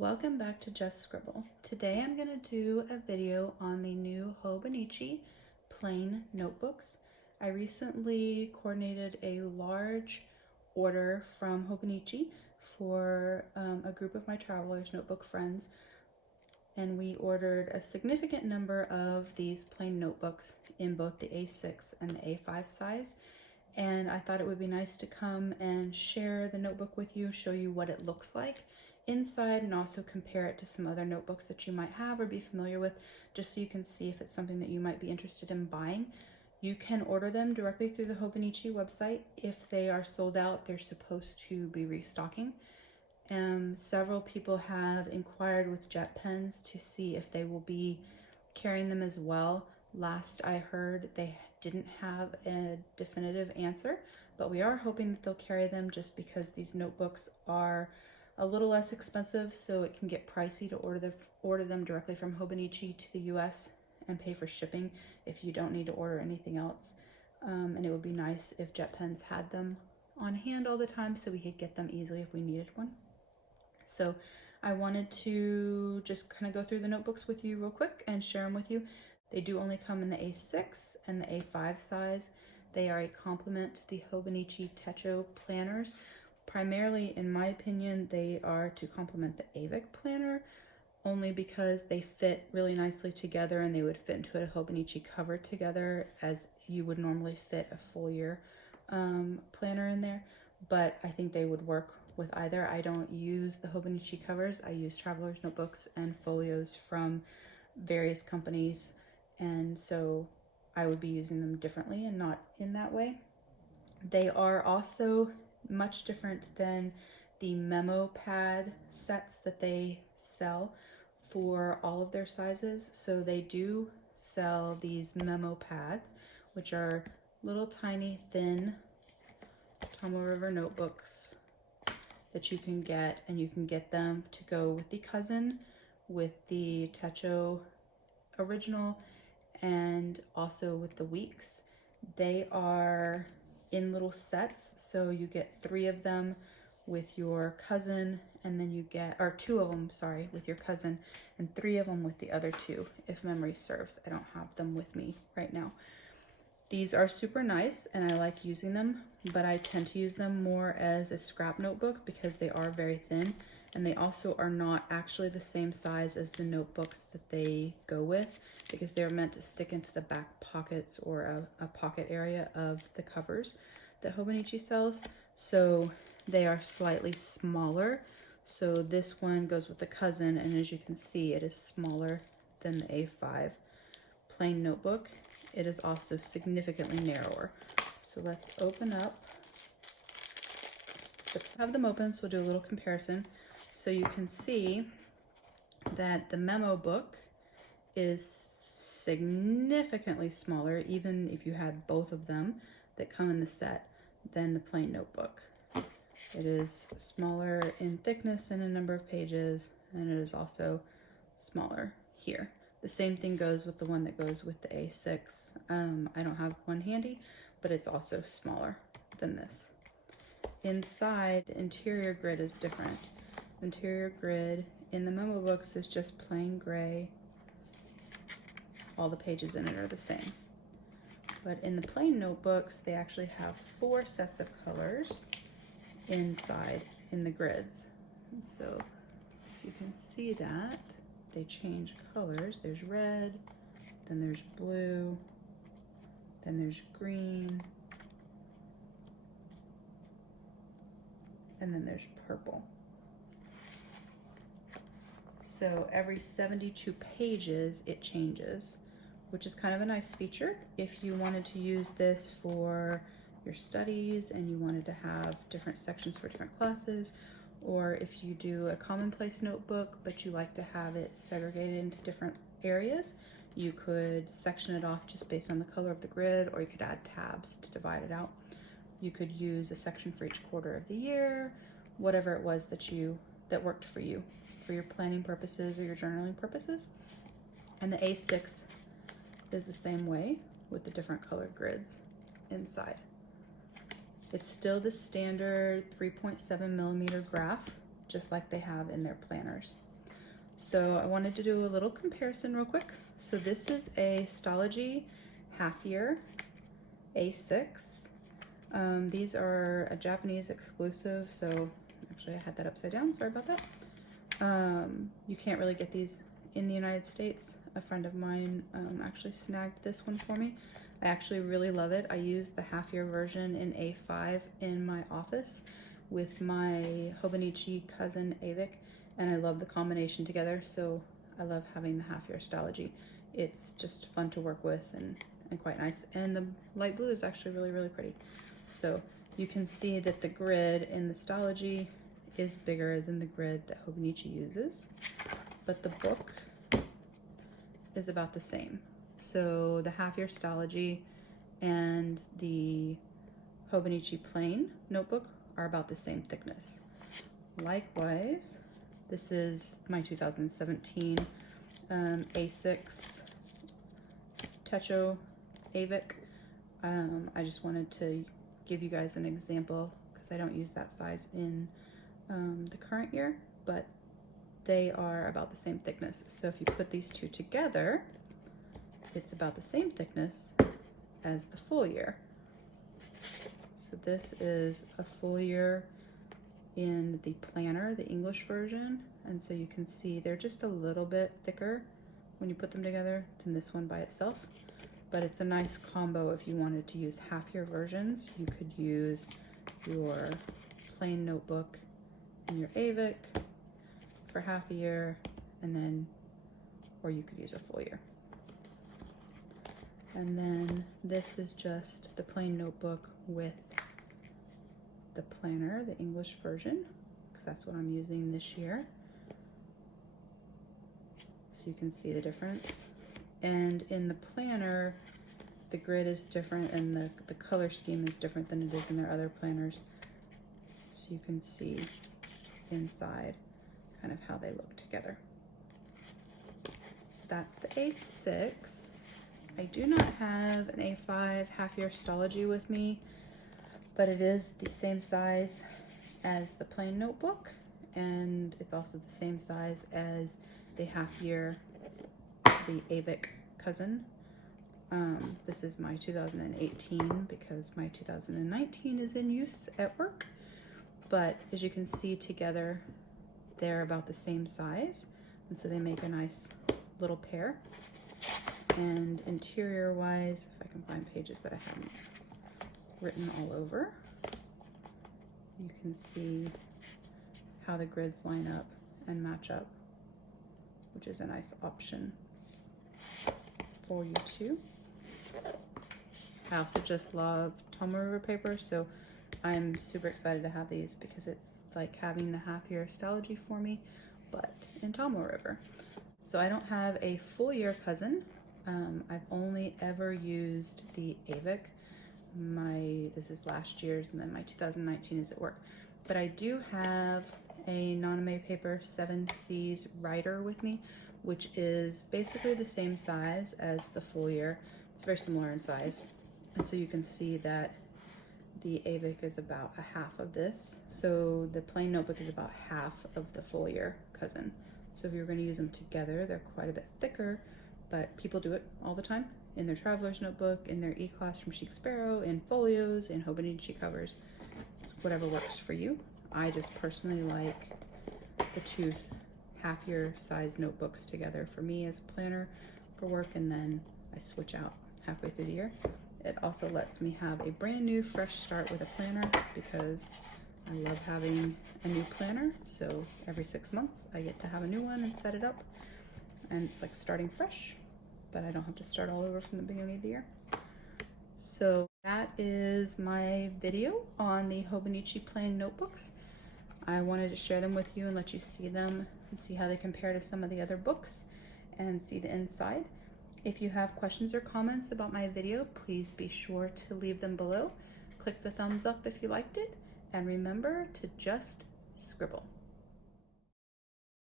Welcome back to Just Scribble. Today I'm going to do a video on the new Hobonichi Plain Notebooks. I recently coordinated a large order from Hobonichi for a group of my Traveler's Notebook friends, and we ordered a significant number of these plain notebooks in both the A6 and the A5 size. And I thought it would be nice to come and share the notebook with you, show you what it looks like inside, and also compare it to some other notebooks that you might have or be familiar with, just so you can see if it's something that you might be interested in buying. You can order them directly through the Hobonichi website. If they are sold out, they're supposed to be restocking. Several people have inquired with jet pens to see if they will be carrying them as well. Last I heard, they didn't have a definitive answer, but we are hoping that they'll carry them just because these notebooks are a little less expensive, so it can get pricey to order them directly from Hobonichi to the US and pay for shipping if you don't need to order anything else. And it would be nice if jet pens had them on hand all the time so we could get them easily if we needed one. So I wanted to just kind of go through the notebooks with you real quick and share them with you. They do only come in the A6 and the A5 size. They are a complement to the Hobonichi Techo planners. Primarily, in my opinion, they are to complement the AVIC planner, only because they fit really nicely together and they would fit into a Hobonichi cover together as you would normally fit a full year planner in there. But I think they would work with either. I don't use the Hobonichi covers. I use Traveler's Notebooks and folios from various companies, and so I would be using them differently and not in that way. They are also much different than the Memo pad sets that they sell for all of their sizes. So they do sell these Memo pads, which are little tiny thin Tomoe River notebooks that you can get, and you can get them to go with the cousin, with the Techo original, and also with the weeks. They are in little sets, so you get 3 of them with your cousin, and then you get, or 2 of them, sorry, with your cousin, and 3 of them with the other 2, if memory serves. I don't have them with me right now. These are super nice and I like using them, but I tend to use them more as a scrap notebook because they are very thin, and they also are not actually the same size as the notebooks that they go with, because they're meant to stick into the back pockets or a pocket area of the covers that Hobonichi sells. So they are slightly smaller. So this one goes with the cousin, and as you can see, it is smaller than the A5 plain notebook. It is also significantly narrower. So let's open up. Let's have them open, so we'll do a little comparison. So you can see that the Memo book is significantly smaller, even if you had both of them that come in the set, than the plain notebook. It is smaller in thickness and a number of pages, and it is also smaller here. The same thing goes with the one that goes with the A6. I don't have one handy, but it's also smaller than this. Inside, the interior grid is different. The interior grid in the Memo books is just plain gray. All the pages in it are the same. But in the plain notebooks, they actually have 4 sets of colors inside in the grids. And so if you can see that, they change colors. There's red, then there's blue, then there's green, and then there's purple. So every 72 pages it changes, which is kind of a nice feature if you wanted to use this for your studies and you wanted to have different sections for different classes, or if you do a commonplace notebook but you like to have it segregated into different areas, you could section it off just based on the color of the grid, or you could add tabs to divide it out. You could use a section for each quarter of the year, whatever it was that worked for you for your planning purposes or your journaling purposes. And the A6 is the same way with the different colored grids inside. It's still the standard 3.7 millimeter graph, just like they have in their planners. So I wanted to do a little comparison real quick. So this is a Stalogy half year A6. These are a Japanese exclusive, so actually I had that upside down, sorry about that. You can't really get these in the United States. A friend of mine actually snagged this one for me. I actually really love it. I use the half year version in A5 in my office with my Hobonichi cousin Avik, and I love the combination together, so I love having the half year Stalogy. It's just fun to work with and quite nice. And the light blue is actually really, really pretty. So you can see that the grid in the Stalogy is bigger than the grid that Hobonichi uses, but the book is about the same. So the half year Stalogy and the Hobonichi Plain Notebook are about the same thickness. Likewise, this is my 2017 A6 Techo Avik. I just wanted to give you guys an example because I don't use that size in the current year, but they are about the same thickness. So if you put these two together, it's about the same thickness as the full year. So this is a full year in the planner, the English version, and so you can see they're just a little bit thicker when you put them together than this one by itself. But it's a nice combo if you wanted to use half year versions. You could use your plain notebook and your Avik for half a year, and then, or you could use a full year. And then this is just the plain notebook with the planner, the English version, because that's what I'm using this year. So you can see the difference. And in the planner, the grid is different and the color scheme is different than it is in their other planners. So you can see inside kind of how they look together. So that's the A6. I do not have an A5 half year Stalogy with me, but it is the same size as the plain notebook, and it's also the same size as the half year, the Avik cousin. This is my 2018 because my 2019 is in use at work, but as you can see together, they're about the same size, and so they make a nice little pair. And interior wise, if I can find pages that I haven't written all over, you can see how the grids line up and match up, which is a nice option for you too. I also just love Tomoe River paper, so I'm super excited to have these because it's like having the half year Stalogy for me, but in Tomoe River. So I don't have a full year cousin. I've only ever used the Avik. This is last year's, and then my 2019 is at work. But I do have a Nanami Paper 7C's writer with me, which is basically the same size as the full year. It's very similar in size. And so you can see that the Avik is about a half of this. So the plain notebook is about half of the full year cousin. So if you're going to use them together, they're quite a bit thicker, but people do it all the time in their traveler's notebook, in their e-class from Chic Sparrow, in folios, in Hobonichi covers. It's whatever works for you. I just personally like the two half year size notebooks together for me as a planner for work, and then I switch out halfway through the year. It also lets me have a brand new fresh start with a planner because I love having a new planner. So every 6 months I get to have a new one and set it up, and it's like starting fresh, but I don't have to start all over from the beginning of the year. So that is my video on the Hobonichi Plain Notebooks. I wanted to share them with you and let you see them and see how they compare to some of the other books and see the inside. If you have questions or comments about my video, please be sure to leave them below. Click the thumbs up if you liked it, and remember to just scribble.